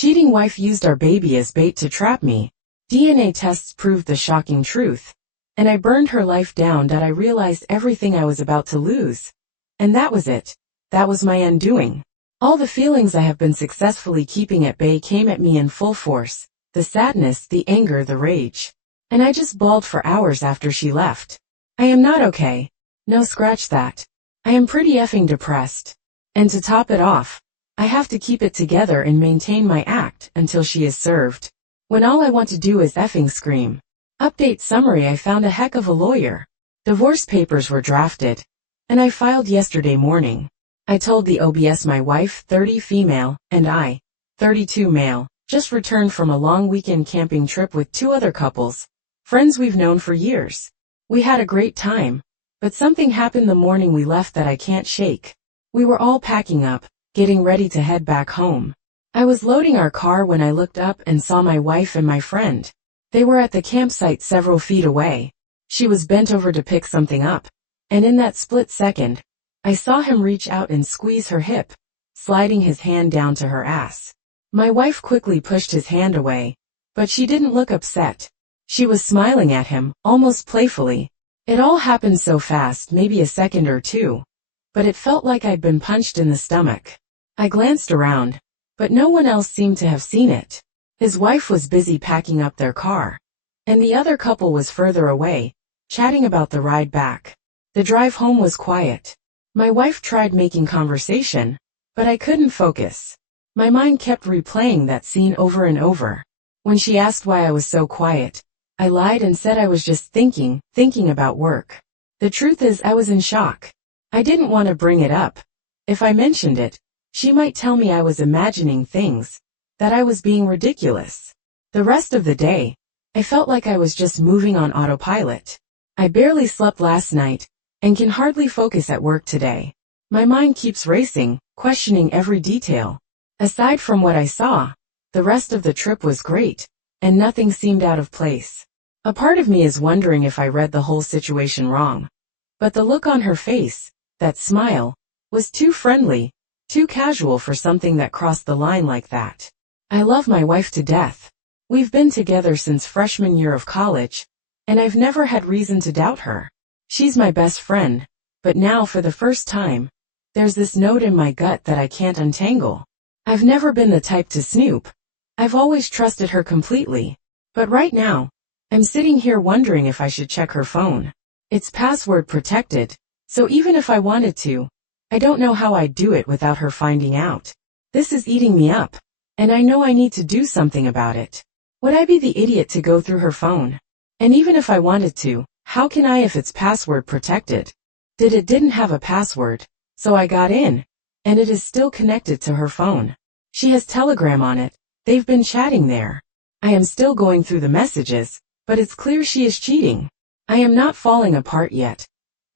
Cheating wife used our baby as bait to trap me. DNA tests proved the shocking truth. And I burned her life down that I realized everything I was about to lose. And that was it. That was my undoing. All the feelings I have been successfully keeping at bay came at me in full force. The sadness, the anger, the rage. And I just bawled for hours after she left. I am not okay. No, scratch that. I am pretty effing depressed. And to top it off, I have to keep it together and maintain my act until she is served. When all I want to do is effing scream. Update summary: I found a heck of a lawyer. Divorce papers were drafted. And I filed yesterday morning. I told the OBS my wife, 30 female, and I, 32 male, just returned from a long weekend camping trip with 2 other couples, friends we've known for years. We had a great time, but something happened the morning we left that I can't shake. We were all packing up, getting ready to head back home. I was loading our car when I looked up and saw my wife and my friend. They were at the campsite several feet away. She was bent over to pick something up, and in that split second, I saw him reach out and squeeze her hip, sliding his hand down to her ass. My wife quickly pushed his hand away, but she didn't look upset. She was smiling at him, almost playfully. It all happened so fast, maybe a second or two, but it felt like I'd been punched in the stomach. I glanced around, but no one else seemed to have seen it. His wife was busy packing up their car, and the other couple was further away, chatting about the ride back. The drive home was quiet. My wife tried making conversation, but I couldn't focus. My mind kept replaying that scene over and over. When she asked why I was so quiet, I lied and said I was just thinking about work. The truth is I was in shock. I didn't want to bring it up. If I mentioned it, she might tell me I was imagining things, that I was being ridiculous. The rest of the day, I felt like I was just moving on autopilot. I barely slept last night, and can hardly focus at work today. My mind keeps racing, questioning every detail. Aside from what I saw, the rest of the trip was great, and nothing seemed out of place. A part of me is wondering if I read the whole situation wrong. But the look on her face, that smile, was too friendly, too casual for something that crossed the line like that. I love my wife to death. We've been together since freshman year of college, and I've never had reason to doubt her. She's my best friend, but now for the first time, there's this note in my gut that I can't untangle. I've never been the type to snoop. I've always trusted her completely. But right now, I'm sitting here wondering if I should check her phone. It's password protected, so even if I wanted to, I don't know how I'd do it without her finding out. This is eating me up, and I know I need to do something about it. Would I be the idiot to go through her phone? And even if I wanted to, how can I if it's password protected? It didn't have a password, so I got in, and it is still connected to her phone. She has Telegram on it. They've been chatting there. I am still going through the messages, but it's clear she is cheating. I am not falling apart yet.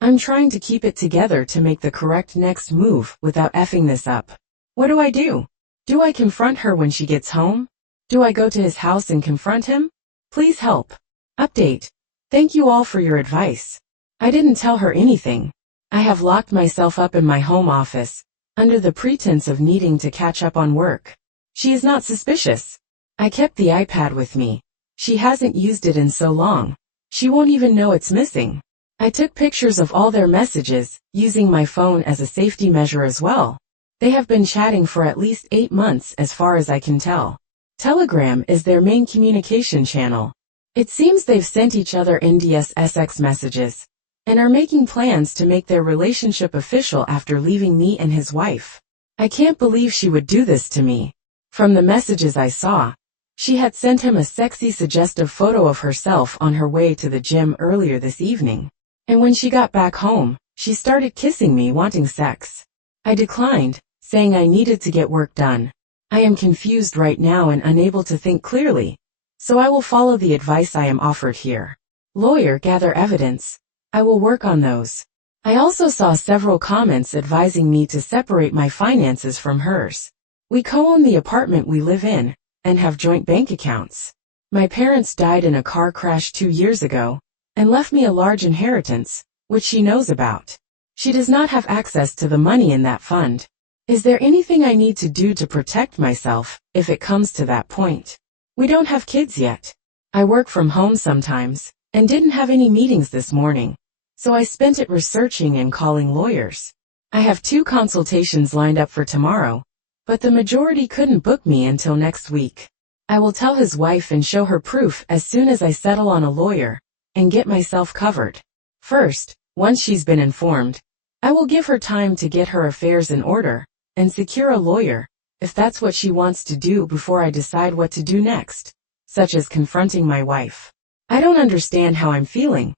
I'm trying to keep it together to make the correct next move without effing this up. What do I do? Do I confront her when she gets home? Do I go to his house and confront him? Please help. Update. Thank you all for your advice. I didn't tell her anything. I have locked myself up in my home office, under the pretense of needing to catch up on work. She is not suspicious. I kept the iPad with me. She hasn't used it in so long. She won't even know it's missing. I took pictures of all their messages, using my phone as a safety measure as well. They have been chatting for at least 8 months as far as I can tell. Telegram is their main communication channel. It seems they've sent each other NDSSX messages, and are making plans to make their relationship official after leaving me and his wife. I can't believe she would do this to me. From the messages I saw, she had sent him a sexy suggestive photo of herself on her way to the gym earlier this evening. And when she got back home, she started kissing me, wanting sex. I declined, saying I needed to get work done. I am confused right now and unable to think clearly, so I will follow the advice I am offered here. Lawyer, gather evidence. I will work on those. I also saw several comments advising me to separate my finances from hers. We co-own the apartment we live in, and have joint bank accounts. My parents died in a car crash 2 years ago, and left me a large inheritance, which she knows about. She does not have access to the money in that fund. Is there anything I need to do to protect myself, if it comes to that point? We don't have kids yet. I work from home sometimes, and didn't have any meetings this morning, so I spent it researching and calling lawyers. I have 2 consultations lined up for tomorrow, but the majority couldn't book me until next week. I will tell his wife and show her proof as soon as I settle on a lawyer and get myself covered. First, once she's been informed, I will give her time to get her affairs in order and secure a lawyer, if that's what she wants to do before I decide what to do next, such as confronting my wife. I don't understand how I'm feeling.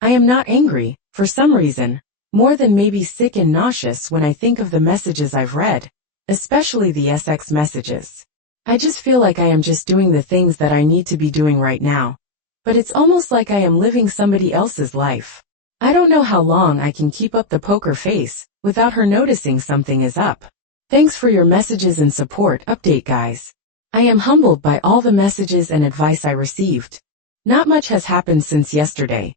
I am not angry, for some reason, more than maybe sick and nauseous when I think of the messages I've read, especially the SX messages. I just feel like I am just doing the things that I need to be doing right now, but it's almost like I am living somebody else's life. I don't know how long I can keep up the poker face without her noticing something is up. Thanks for your messages and support. Update, guys. I am humbled by all the messages and advice I received. Not much has happened since yesterday.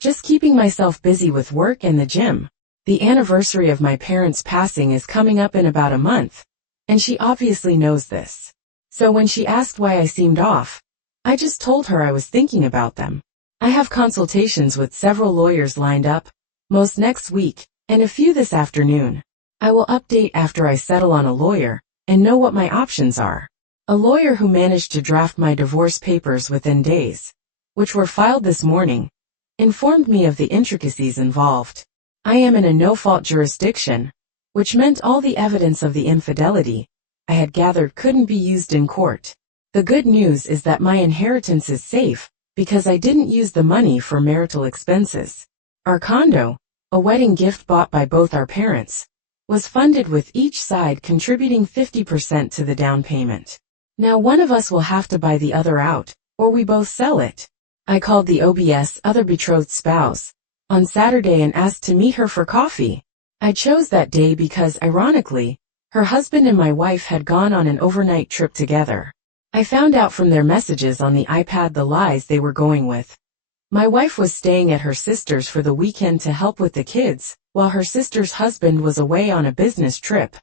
Just keeping myself busy with work and the gym. The anniversary of my parents' passing is coming up in about a month, and she obviously knows this. So when she asked why I seemed off, I just told her I was thinking about them. I have consultations with several lawyers lined up, most next week, and a few this afternoon. I will update after I settle on a lawyer and know what my options are. A lawyer who managed to draft my divorce papers within days, which were filed this morning, informed me of the intricacies involved. I am in a no-fault jurisdiction, which meant all the evidence of the infidelity I had gathered couldn't be used in court. The good news is that my inheritance is safe, because I didn't use the money for marital expenses. Our condo, a wedding gift bought by both our parents, was funded with each side contributing 50% to the down payment. Now one of us will have to buy the other out, or we both sell it. I called the OBS other betrothed spouse on Saturday and asked to meet her for coffee. I chose that day because, ironically, her husband and my wife had gone on an overnight trip together. I found out from their messages on the iPad the lies they were going with. My wife was staying at her sister's for the weekend to help with the kids, while her sister's husband was away on a business trip,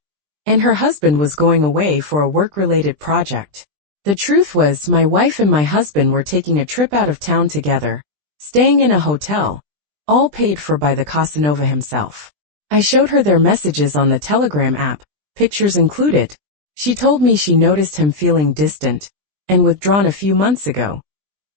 and her husband was going away for a work-related project. The truth was, my wife and my husband were taking a trip out of town together, staying in a hotel, all paid for by the Casanova himself. I showed her their messages on the Telegram app, pictures included. She told me she noticed him feeling distant and withdrawn a few months ago.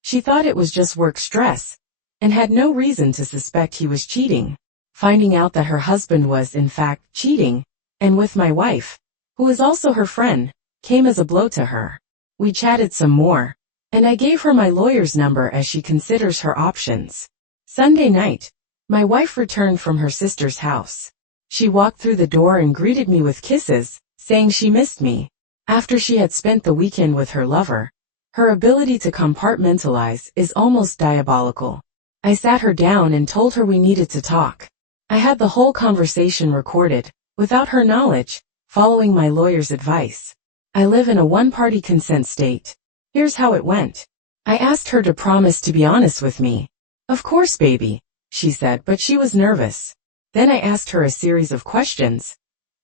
She thought it was just work stress, and had no reason to suspect he was cheating. Finding out that her husband was, in fact, cheating, and with my wife, who was also her friend, came as a blow to her. We chatted some more, and I gave her my lawyer's number as she considers her options. Sunday night, my wife returned from her sister's house. She walked through the door and greeted me with kisses, saying she missed me. After she had spent the weekend with her lover, her ability to compartmentalize is almost diabolical. I sat her down and told her we needed to talk. I had the whole conversation recorded, without her knowledge, following my lawyer's advice. I live in a one-party consent state. Here's how it went. I asked her to promise to be honest with me. Of course, baby, she said, but she was nervous. Then I asked her a series of questions.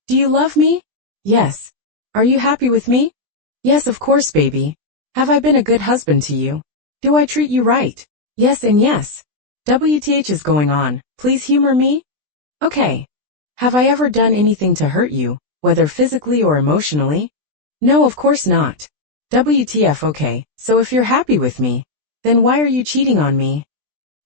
Do you love me? Yes. Are you happy with me? Yes, of course, baby. Have I been a good husband to you? Do I treat you right? Yes and yes. WTH is going on. Please humor me? Okay. Have I ever done anything to hurt you, whether physically or emotionally? No, of course not. WTF. Okay, so if you're happy with me, then why are you cheating on me?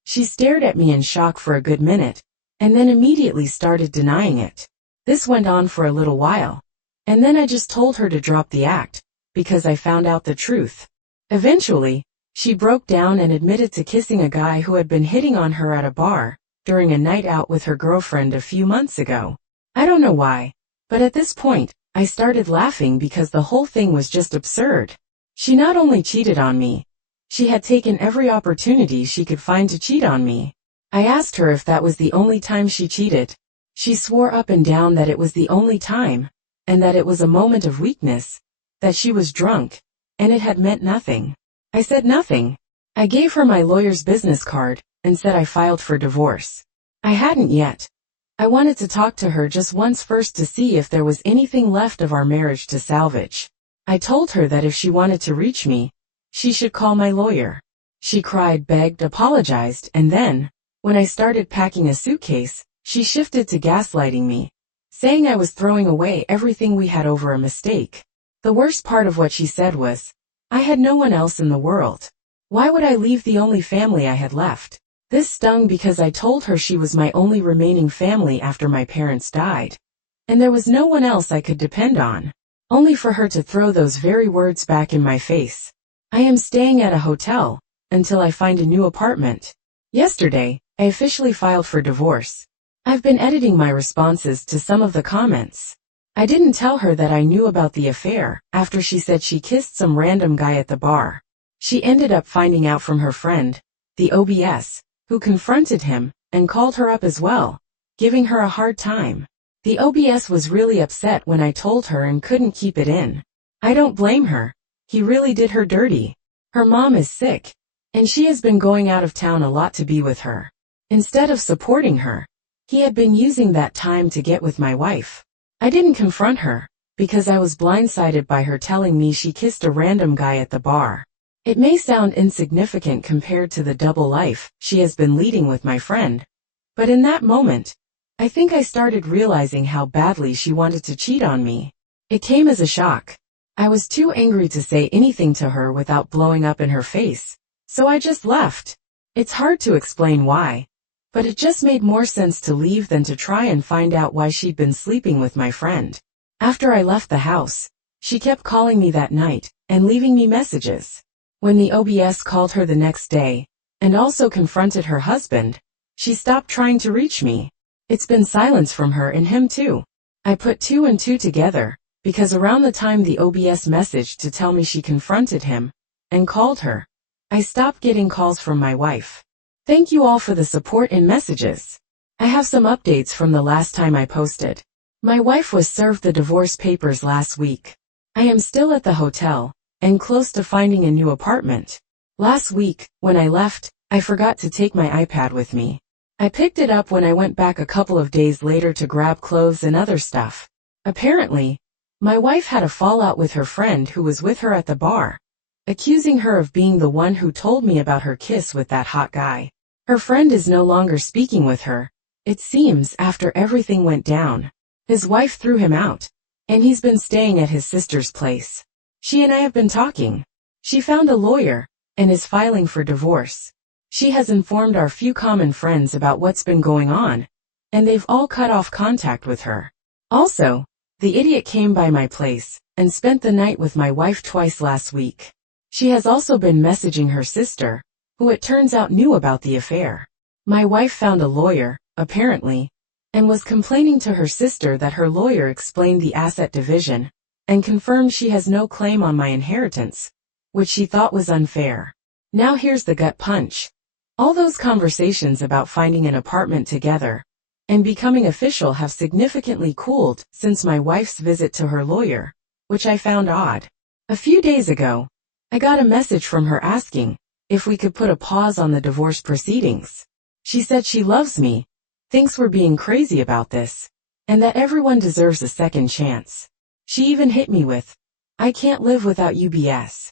She stared at me in shock for a good minute, and then immediately started denying it. This went on for a little while, and then I just told her to drop the act, because I found out the truth. Eventually, she broke down and admitted to kissing a guy who had been hitting on her at a bar during a night out with her girlfriend a few months ago. I don't know why, but at this point, I started laughing because the whole thing was just absurd. She not only cheated on me, she had taken every opportunity she could find to cheat on me. I asked her if that was the only time she cheated. She swore up and down that it was the only time, and that it was a moment of weakness, that she was drunk, and it had meant nothing. I said nothing. I gave her my lawyer's business card, and said I filed for divorce. I hadn't yet. I wanted to talk to her just once first to see if there was anything left of our marriage to salvage. I told her that if she wanted to reach me, she should call my lawyer. She cried, begged, apologized, and then, when I started packing a suitcase, she shifted to gaslighting me, saying I was throwing away everything we had over a mistake. The worst part of what she said was, I had no one else in the world. Why would I leave the only family I had left? This stung because I told her she was my only remaining family after my parents died, and there was no one else I could depend on, only for her to throw those very words back in my face. I am staying at a hotel until I find a new apartment. Yesterday, I officially filed for divorce. I've been editing my responses to some of the comments. I didn't tell her that I knew about the affair after she said she kissed some random guy at the bar. She ended up finding out from her friend, the OBS, who confronted him and called her up as well, giving her a hard time. The OBS was really upset when I told her and couldn't keep it in. I don't blame her. He really did her dirty. Her mom is sick, and she has been going out of town a lot to be with her. Instead of supporting her, he had been using that time to get with my wife. I didn't confront her, because I was blindsided by her telling me she kissed a random guy at the bar. It may sound insignificant compared to the double life she has been leading with my friend, but in that moment, I think I started realizing how badly she wanted to cheat on me. It came as a shock. I was too angry to say anything to her without blowing up in her face, so I just left. It's hard to explain why, but it just made more sense to leave than to try and find out why she'd been sleeping with my friend. After I left the house, she kept calling me that night and leaving me messages. When the OBS called her the next day, and also confronted her husband, she stopped trying to reach me. It's been silence from her and him too. I put two and two together, because around the time the OBS messaged to tell me she confronted him, and called her, I stopped getting calls from my wife. Thank you all for the support and messages. I have some updates from the last time I posted. My wife was served the divorce papers last week. I am still at the hotel, and close to finding a new apartment. Last week, when I left, I forgot to take my iPad with me. I picked it up when I went back a couple of days later to grab clothes and other stuff. Apparently, my wife had a fallout with her friend who was with her at the bar, accusing her of being the one who told me about her kiss with that hot guy. Her friend is no longer speaking with her, it seems, after everything went down. His wife threw him out, and he's been staying at his sister's place. She and I have been talking. She found a lawyer, and is filing for divorce. She has informed our few common friends about what's been going on, and they've all cut off contact with her. Also, the idiot came by my place, and spent the night with my wife twice last week. She has also been messaging her sister, who it turns out knew about the affair. My wife found a lawyer, apparently, and was complaining to her sister that her lawyer explained the asset division, and confirmed she has no claim on my inheritance, which she thought was unfair. Now here's the gut punch. All those conversations about finding an apartment together and becoming official have significantly cooled since my wife's visit to her lawyer, which I found odd. A few days ago, I got a message from her asking if we could put a pause on the divorce proceedings. She said she loves me, thinks we're being crazy about this, and that everyone deserves a second chance. She even hit me with, I can't live without UBS.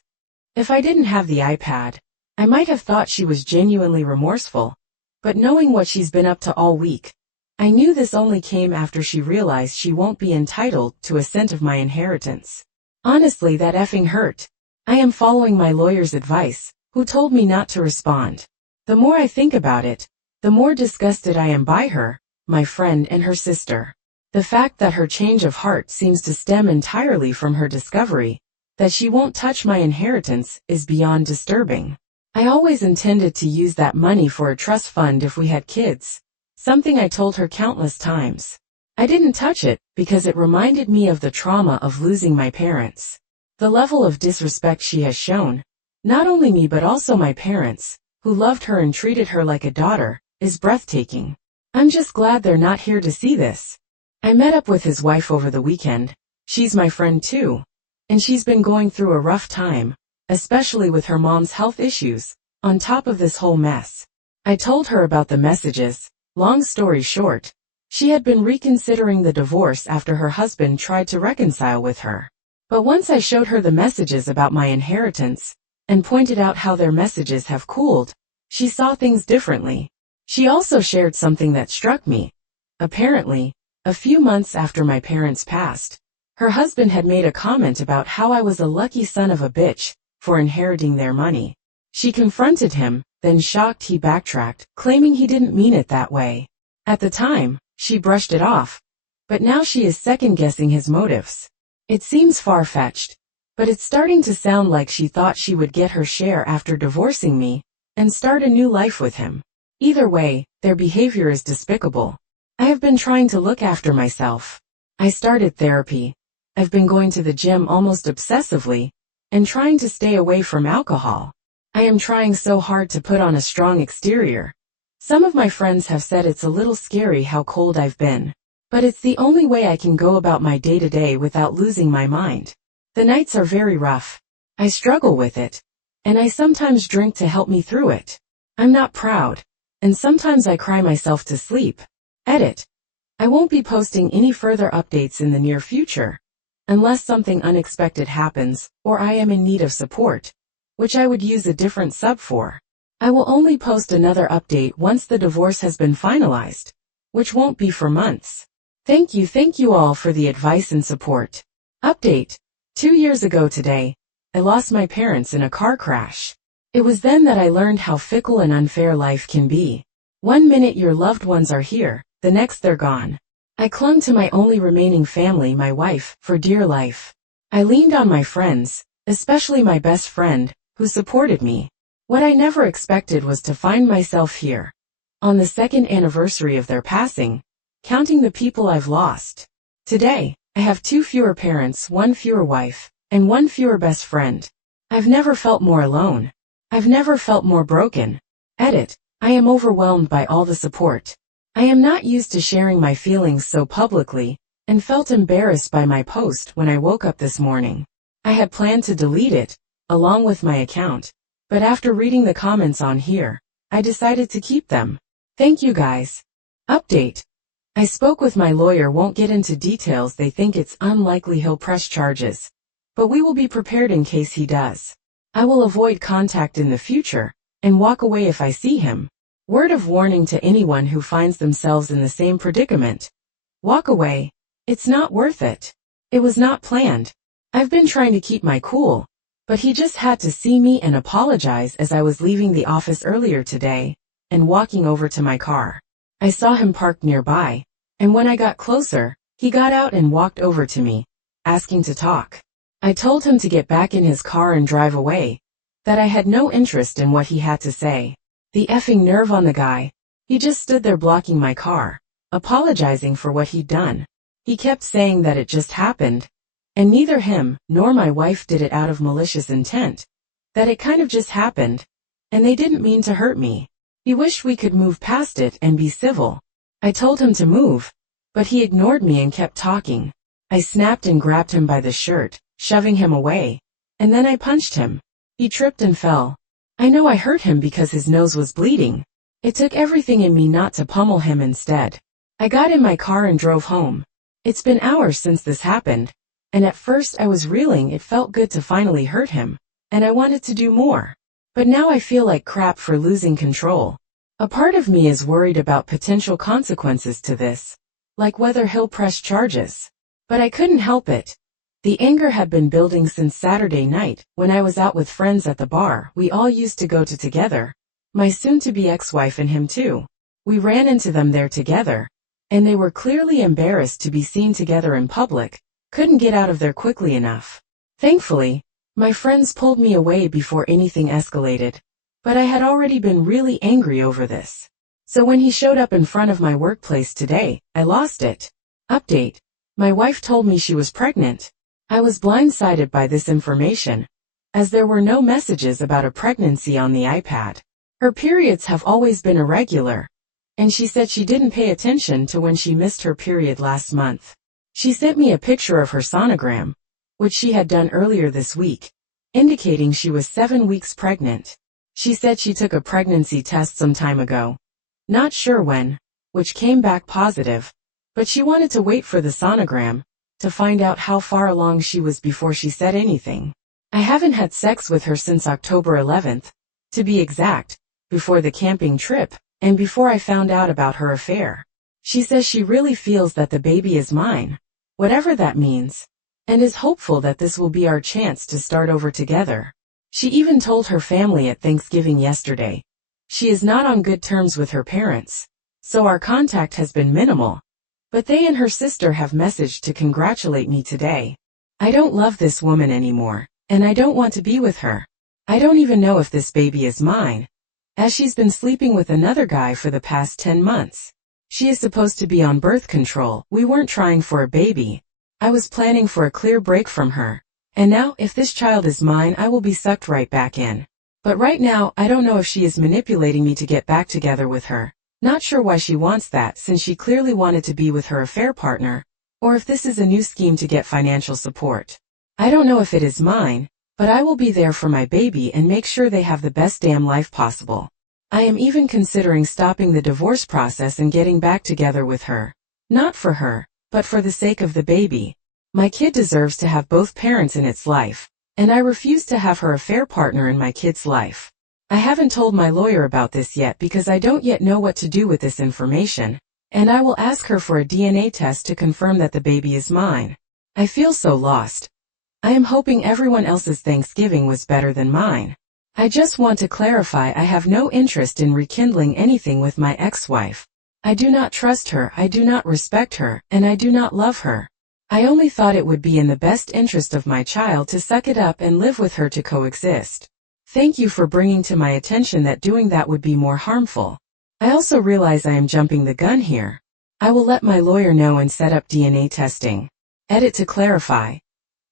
If I didn't have the iPad, I might have thought she was genuinely remorseful, but knowing what she's been up to all week, I knew this only came after she realized she won't be entitled to a cent of my inheritance. Honestly, that effing hurt. I am following my lawyer's advice, who told me not to respond. The more I think about it, the more disgusted I am by her, my friend, and her sister. The fact that her change of heart seems to stem entirely from her discovery that she won't touch my inheritance is beyond disturbing. I always intended to use that money for a trust fund if we had kids, something I told her countless times. I didn't touch it because it reminded me of the trauma of losing my parents. The level of disrespect she has shown, not only me but also my parents, who loved her and treated her like a daughter, is breathtaking. I'm just glad they're not here to see this. I met up with his wife over the weekend. She's my friend too, and she's been going through a rough time, especially with her mom's health issues, on top of this whole mess. I told her about the messages. Long story short, She had been reconsidering the divorce after her husband tried to reconcile with her. But once I showed her the messages about my inheritance, and pointed out how their messages have cooled, she saw things differently. She also shared something that struck me. Apparently, a few months after my parents passed, her husband had made a comment about how I was a lucky son of a bitch for inheriting their money. She confronted him, then shocked he backtracked, claiming he didn't mean it that way. At the time, she brushed it off, but now she is second-guessing his motives. It seems far-fetched, but it's starting to sound like she thought she would get her share after divorcing me and start a new life with him. Either way, their behavior is despicable. I have been trying to look after myself. I started therapy. I've been going to the gym almost obsessively and trying to stay away from alcohol. I am trying so hard to put on a strong exterior. Some of my friends have said it's a little scary how cold I've been, but it's the only way I can go about my day-to-day without losing my mind. The nights are very rough. I struggle with it, and I sometimes drink to help me through it. I'm not proud, and sometimes I cry myself to sleep. Edit. I won't be posting any further updates in the near future, unless something unexpected happens or I am in need of support, which I would use a different sub for. I will only post another update once the divorce has been finalized, which won't be for months. Thank you all for the advice and support. Update. 2 years ago today, I lost my parents in a car crash. It was then that I learned how fickle and unfair life can be. One minute your loved ones are here, the next they're gone. I clung to my only remaining family, my wife, for dear life. I leaned on my friends, especially my best friend, who supported me. What I never expected was to find myself here, on the second anniversary of their passing, counting the people I've lost. Today, I have 2 fewer parents, 1 fewer wife, and 1 fewer best friend. I've never felt more alone. I've never felt more broken. Edit. I am overwhelmed by all the support. I am not used to sharing my feelings so publicly, and felt embarrassed by my post when I woke up this morning. I had planned to delete it, along with my account, but after reading the comments on here, I decided to keep them. Thank you guys. Update. I spoke with my lawyer, won't get into details. They think it's unlikely he'll press charges, but we will be prepared in case he does. I will avoid contact in the future, and walk away if I see him. Word of warning to anyone who finds themselves in the same predicament. Walk away. It's not worth it. It was not planned. I've been trying to keep my cool, but he just had to see me and apologize as I was leaving the office earlier today and walking over to my car. I saw him parked nearby, and when I got closer, he got out and walked over to me, asking to talk. I told him to get back in his car and drive away, that I had no interest in what he had to say. The effing nerve on the guy. He just stood there blocking my car, apologizing for what he'd done. He kept saying that it just happened, and neither him nor my wife did it out of malicious intent, that it kind of just happened, and they didn't mean to hurt me. He wished we could move past it and be civil. I told him to move, but he ignored me and kept talking. I snapped and grabbed him by the shirt, shoving him away, and then I punched him. He tripped and fell. I know I hurt him because his nose was bleeding. It took everything in me not to pummel him instead. I got in my car and drove home. It's been hours since this happened, and at first I was reeling. It felt good to finally hurt him, and I wanted to do more. But now I feel like crap for losing control. A part of me is worried about potential consequences to this, like whether he'll press charges. But I couldn't help it. The anger had been building since Saturday night, when I was out with friends at the bar we all used to go to together. My soon-to-be ex-wife and him too. We ran into them there together, and they were clearly embarrassed to be seen together in public, couldn't get out of there quickly enough. Thankfully, my friends pulled me away before anything escalated, but I had already been really angry over this. So when he showed up in front of my workplace today, I lost it. Update. My wife told me she was pregnant. I was blindsided by this information, as there were no messages about a pregnancy on the iPad. Her periods have always been irregular, and she said she didn't pay attention to when she missed her period last month. She sent me a picture of her sonogram, which she had done earlier this week, indicating she was 7 weeks pregnant. She said she took a pregnancy test some time ago, not sure when, which came back positive, But she wanted to wait for the sonogram, to find out how far along she was before she said anything. I haven't had sex with her since October 11th, to be exact, before the camping trip, and before I found out about her affair. She says she really feels that the baby is mine, whatever that means, and is hopeful that this will be our chance to start over together. She even told her family at Thanksgiving yesterday. She is not on good terms with her parents, so our contact has been minimal. But they and her sister have messaged to congratulate me today. I don't love this woman anymore, and I don't want to be with her. I don't even know if this baby is mine, as she's been sleeping with another guy for the past 10 months. She is supposed to be on birth control. We weren't trying for a baby. I was planning for a clear break from her. And now, if this child is mine, I will be sucked right back in. But right now, I don't know if she is manipulating me to get back together with her. Not sure why she wants that, since she clearly wanted to be with her affair partner, or if this is a new scheme to get financial support. I don't know if it is mine, but I will be there for my baby and make sure they have the best damn life possible. I am even considering stopping the divorce process and getting back together with her. Not for her, but for the sake of the baby. My kid deserves to have both parents in its life, and I refuse to have her affair partner in my kid's life. I haven't told my lawyer about this yet because I don't yet know what to do with this information, and I will ask her for a DNA test to confirm that the baby is mine. I feel so lost. I am hoping everyone else's Thanksgiving was better than mine. I just want to clarify I have no interest in rekindling anything with my ex-wife. I do not trust her, I do not respect her, and I do not love her. I only thought it would be in the best interest of my child to suck it up and live with her to coexist. Thank you for bringing to my attention that doing that would be more harmful. I also realize I am jumping the gun here. I will let my lawyer know and set up DNA testing. Edit to clarify.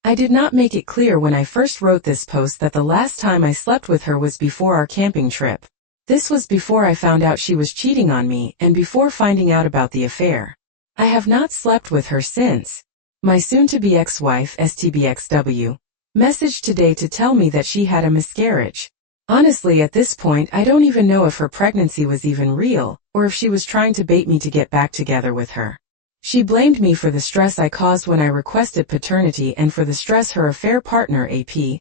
I did not make it clear when I first wrote this post that the last time I slept with her was before our camping trip. This was before I found out she was cheating on me and before finding out about the affair. I have not slept with her since. My soon-to-be ex-wife, STBXW, messaged today to tell me that she had a miscarriage. Honestly, at this point, I don't even know if her pregnancy was even real, or if she was trying to bait me to get back together with her. She blamed me for the stress I caused when I requested paternity and for the stress her affair partner, AP,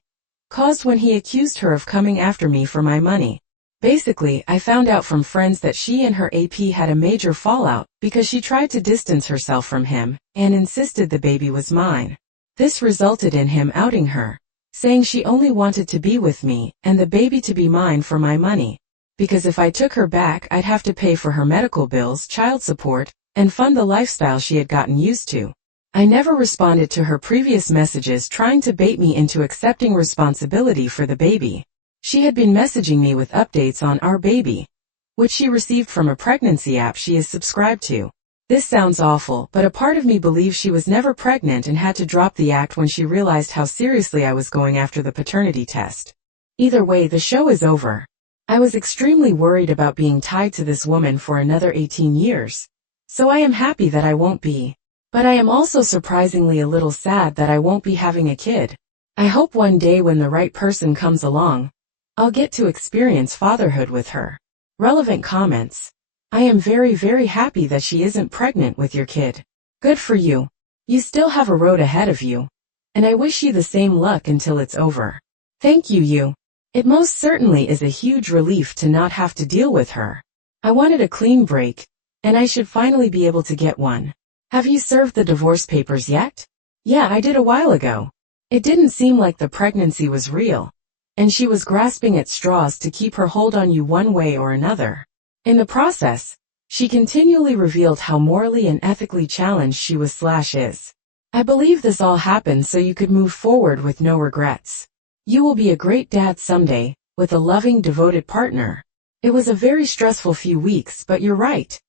caused when he accused her of coming after me for my money. Basically, I found out from friends that she and her AP had a major fallout because she tried to distance herself from him and insisted the baby was mine. This resulted in him outing her, saying she only wanted to be with me and the baby to be mine for my money. Because if I took her back, I'd have to pay for her medical bills, child support, and fund the lifestyle she had gotten used to. I never responded to her previous messages trying to bait me into accepting responsibility for the baby. She had been messaging me with updates on our baby, which she received from a pregnancy app she is subscribed to. This sounds awful, but a part of me believes she was never pregnant and had to drop the act when she realized how seriously I was going after the paternity test. Either way, the show is over. I was extremely worried about being tied to this woman for another 18 years. So I am happy that I won't be. But I am also surprisingly a little sad that I won't be having a kid. I hope one day when the right person comes along, I'll get to experience fatherhood with her. Relevant comments. I am very, very happy that she isn't pregnant with your kid. Good for you. You still have a road ahead of you. And I wish you the same luck until it's over. Thank you, you. It most certainly is a huge relief to not have to deal with her. I wanted a clean break, and I should finally be able to get one. Have you served the divorce papers yet? Yeah, I did a while ago. It didn't seem like the pregnancy was real, and she was grasping at straws to keep her hold on you one way or another. In the process, she continually revealed how morally and ethically challenged she was/is. I believe this all happened so you could move forward with no regrets. You will be a great dad someday, with a loving, devoted partner. It was a very stressful few weeks, but you're right.